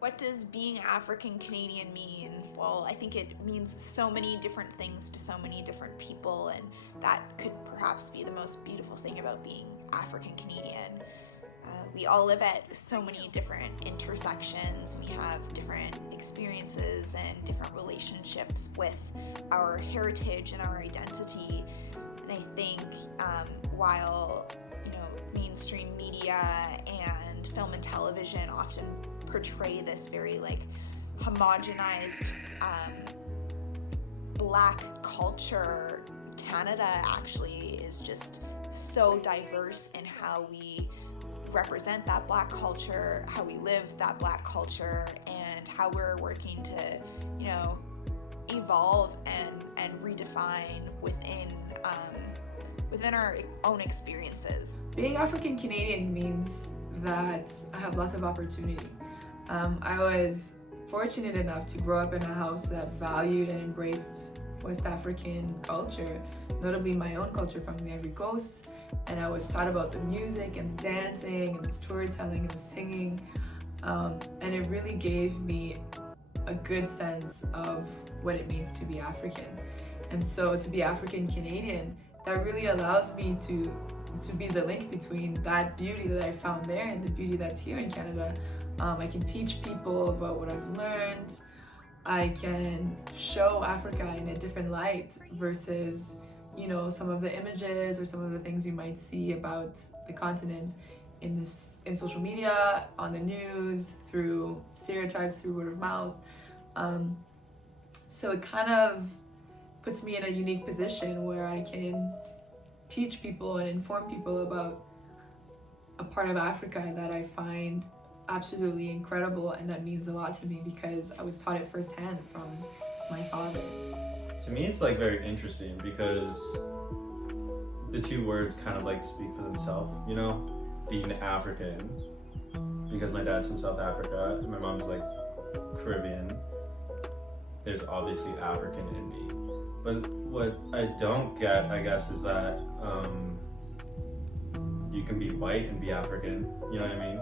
What does being African Canadian mean? Well, I think it means so many different things to so many different people, and that could perhaps be the most beautiful thing about being African Canadian. We all live at so many different intersections. We have different experiences and different relationships with our heritage and our identity. And I think while mainstream media and film and television often portray this very homogenized Black culture, Canada actually is just so diverse in how we represent that Black culture, how we live that Black culture, and how we're working to evolve and redefine within our own experiences. Being African Canadian means that I have lots of opportunity. I was fortunate enough to grow up in a house that valued and embraced West African culture, notably my own culture from the Ivory Coast, and I was taught about the music and the dancing and the storytelling and the singing, and it really gave me a good sense of what it means to be African. And so to be African Canadian, that really allows me to be the link between that beauty that I found there and the beauty that's here in Canada. I can teach people about what I've learned. I can show Africa in a different light versus, some of the images or some of the things you might see about the continent in social media, on the news, through stereotypes, through word of mouth. So it kind of puts me in a unique position where I can teach people and inform people about a part of Africa that I find absolutely incredible, and that means a lot to me because I was taught it firsthand from my father. To me, it's very interesting because the two words kind of speak for themselves, being African, because my dad's from South Africa and my mom's Caribbean. There's obviously African in me. But what I don't get, I guess, is that you can be white and be African, you know what I mean?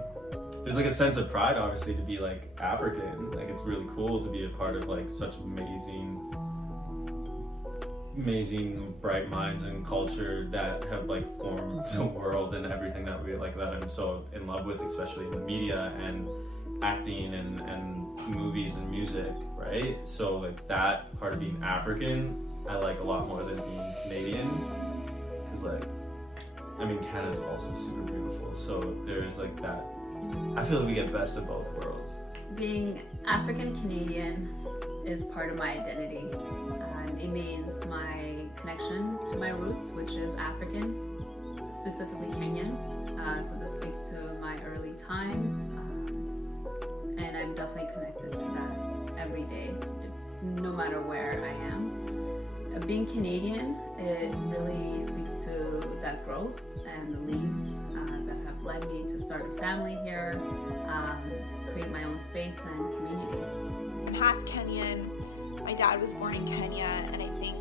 There's a sense of pride, obviously, to be African. It's really cool to be a part of such amazing bright minds and culture that have formed the world and everything that that I'm so in love with, especially in the media and acting and movies and music, right? So that part of being African I like a lot more than being Canadian, because Canada's also super beautiful, so there's that. I feel we get best of both worlds. Being African Canadian is part of my identity. It means my connection to my roots, which is African, specifically Kenyan. So this speaks to my early times, and I'm definitely connected to that every day, no matter where I am. Being Canadian, it really speaks to that growth and the leaves that have led me to start a family here, create my own space and community. I'm half Kenyan. My dad was born in Kenya, and I think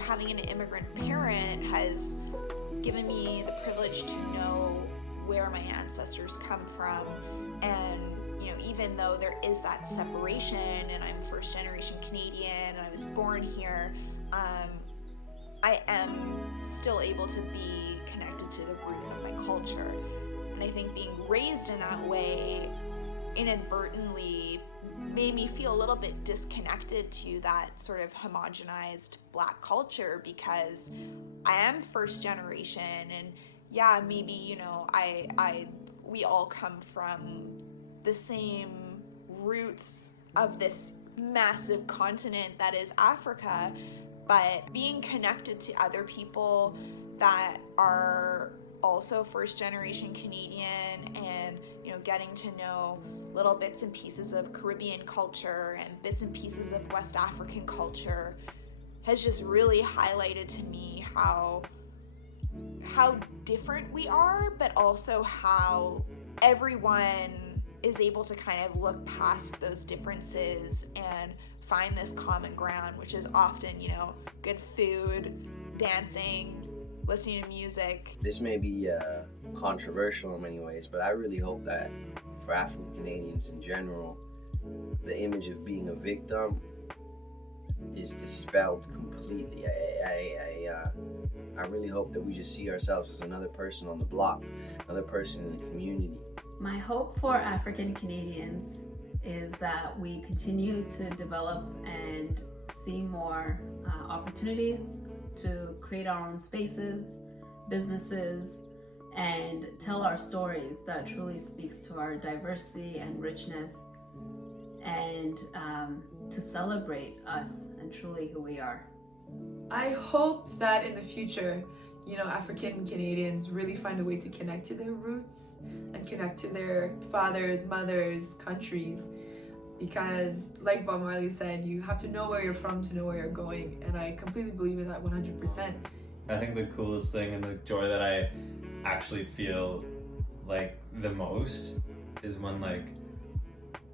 having an immigrant parent has given me the privilege to know where my ancestors come from. And even though there is that separation and I'm first generation Canadian and I was born here, I am still able to be connected to the root of my culture. And I think being raised in that way inadvertently made me feel a little bit disconnected to that sort of homogenized Black culture, because I am first generation, and yeah, maybe we all come from the same roots of this massive continent that is Africa, but being connected to other people that are also first generation Canadian and getting to know little bits and pieces of Caribbean culture and bits and pieces of West African culture has just really highlighted to me how different we are, but also how everyone is able to kind of look past those differences and find this common ground, which is often, good food, dancing, listening to music. This may be controversial in many ways, but I really hope that for African Canadians in general, the image of being a victim is dispelled completely. I really hope that we just see ourselves as another person on the block, another person in the community. My hope for African Canadians is that we continue to develop and see more opportunities to create our own spaces, businesses, and tell our stories that truly speaks to our diversity and richness, and to celebrate us and truly who we are. I hope that in the future, African Canadians really find a way to connect to their roots and connect to their fathers, mothers, countries, because like Bob Marley said, you have to know where you're from to know where you're going, and I completely believe in that 100%. I think the coolest thing and the joy that I actually feel like the most is when like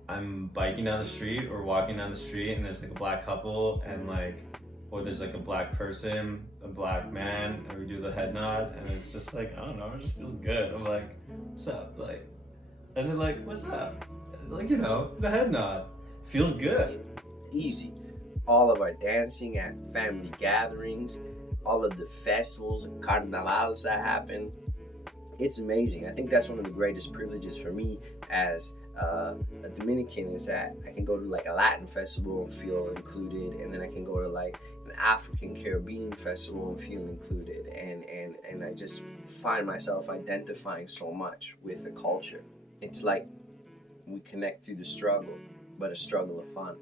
I'm biking down the street or walking down the street and there's like a black couple and like, or there's like a black person, a black man, and we do the head nod, and it's just like, I don't know, it just feels good. I'm like, what's up? Like, and they're like, what's up? Like, the head nod feels good. Easy. All of our dancing at family gatherings, all of the festivals and carnavals that happen, it's amazing. I think that's one of the greatest privileges for me as a Dominican, is that I can go to like a Latin festival and feel included, and then I can go to like an African Caribbean festival and feel included, and I just find myself identifying so much with the culture. It's like we connect through the struggle, but a struggle of fun.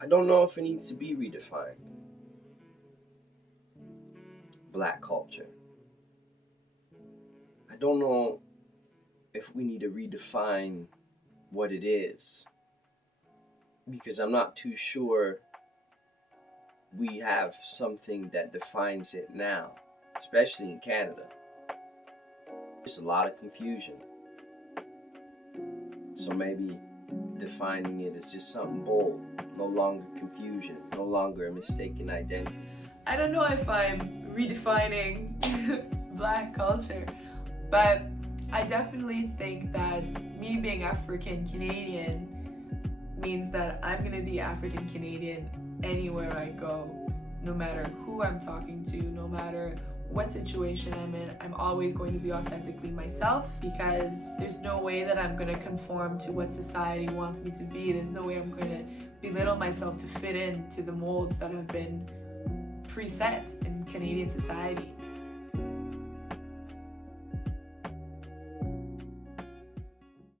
I don't know if it needs to be redefined. Black culture. I don't know if we need to redefine what it is, because I'm not too sure we have something that defines it now, especially in Canada. There's a lot of confusion. So maybe defining it as just something bold, no longer confusion, no longer a mistaken identity. I don't know if I'm redefining Black culture, but I definitely think that me being African Canadian means that I'm gonna be African Canadian anywhere I go, no matter who I'm talking to, no matter what situation I'm in. I'm always going to be authentically myself, because there's no way that I'm going to conform to what society wants me to be. There's no way I'm going to belittle myself to fit into the molds that have been preset in Canadian society.